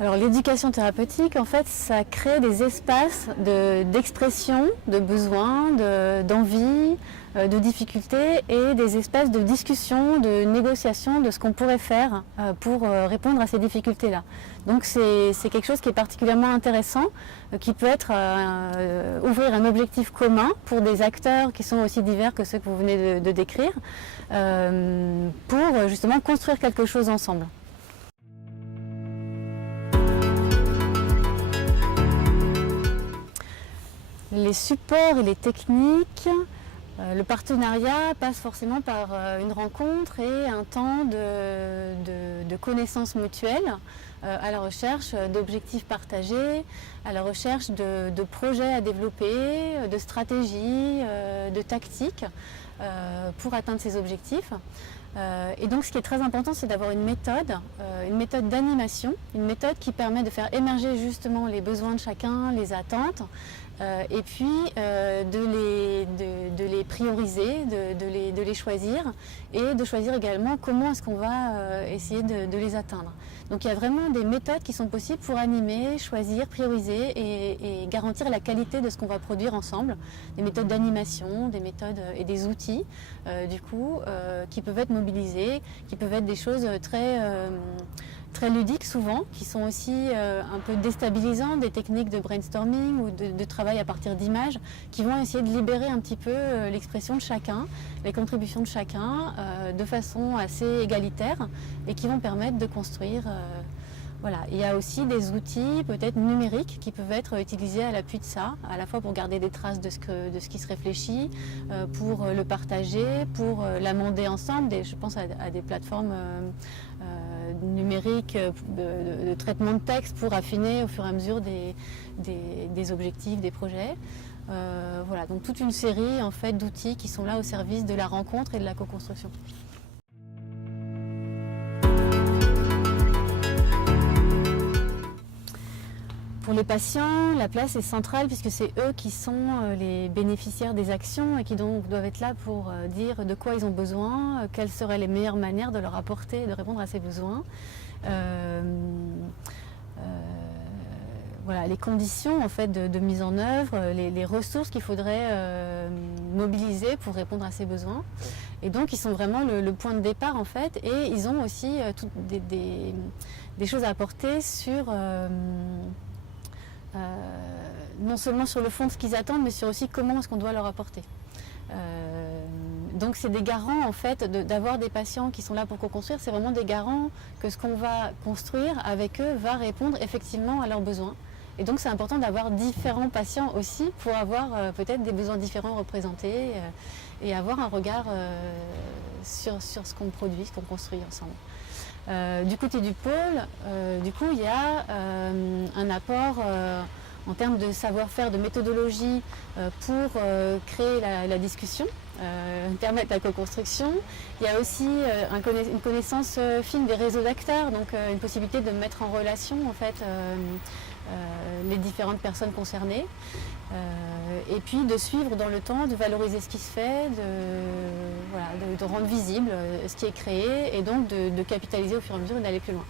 Alors l'éducation thérapeutique, en fait, ça crée des espaces d'expression, de besoins, d'envie, de difficultés et des espaces de discussion, de négociation de ce qu'on pourrait faire pour répondre à ces difficultés-là. Donc c'est quelque chose qui est particulièrement intéressant, qui peut être ouvrir un objectif commun pour des acteurs qui sont aussi divers que ceux que vous venez de décrire, pour justement construire quelque chose ensemble. Les supports et les techniques, le partenariat passe forcément par une rencontre et un temps de connaissances mutuelles à la recherche d'objectifs partagés, à la recherche de projets à développer, de stratégies, de tactiques pour atteindre ces objectifs. Et donc ce qui est très important, c'est d'avoir une méthode d'animation, une méthode qui permet de faire émerger justement les besoins de chacun, les attentes, et puis de les prioriser, de les choisir et de choisir également comment est-ce qu'on va essayer de les atteindre. Donc il y a vraiment des méthodes qui sont possibles pour animer, choisir, prioriser et garantir la qualité de ce qu'on va produire ensemble. Des méthodes d'animation, des méthodes et des outils du coup qui peuvent être mobilisés, qui peuvent être des choses très ludiques souvent, qui sont aussi un peu déstabilisantes, des techniques de brainstorming ou de travail à partir d'images, qui vont essayer de libérer un petit peu l'expression de chacun, les contributions de chacun, de façon assez égalitaire, et qui vont permettre de construire. Voilà. Il y a aussi des outils peut-être numériques qui peuvent être utilisés à l'appui de ça, à la fois pour garder des traces de ce qui se réfléchit, pour le partager, pour l'amender ensemble. Je pense à des plateformes numériques de traitement de texte pour affiner au fur et à mesure des objectifs, des projets. Voilà, donc toute une série en fait d'outils qui sont là au service de la rencontre et de la co-construction. Pour les patients, la place est centrale puisque c'est eux qui sont les bénéficiaires des actions et qui donc doivent être là pour dire de quoi ils ont besoin, quelles seraient les meilleures manières de leur apporter, de répondre à ces besoins. Voilà, les conditions en fait de mise en œuvre, les ressources qu'il faudrait mobiliser pour répondre à ces besoins. Et donc ils sont vraiment le point de départ en fait, et ils ont aussi des choses à apporter sur non seulement sur le fond de ce qu'ils attendent, mais sur aussi comment est-ce qu'on doit leur apporter. Donc c'est des garants en fait d'avoir des patients qui sont là pour co-construire, c'est vraiment des garants que ce qu'on va construire avec eux va répondre effectivement à leurs besoins. Et donc c'est important d'avoir différents patients aussi pour avoir peut-être des besoins différents représentés et avoir un regard sur ce qu'on produit, ce qu'on construit ensemble. Du côté du pôle, du coup, il y a un apport en termes de savoir-faire, de méthodologie pour créer la discussion, permettre la co-construction. Il y a aussi une connaissance fine des réseaux d'acteurs, donc une possibilité de mettre en relation en fait les différentes personnes concernées. Et puis de suivre dans le temps, de valoriser ce qui se fait, de rendre visible ce qui est créé et donc de capitaliser au fur et à mesure et d'aller plus loin.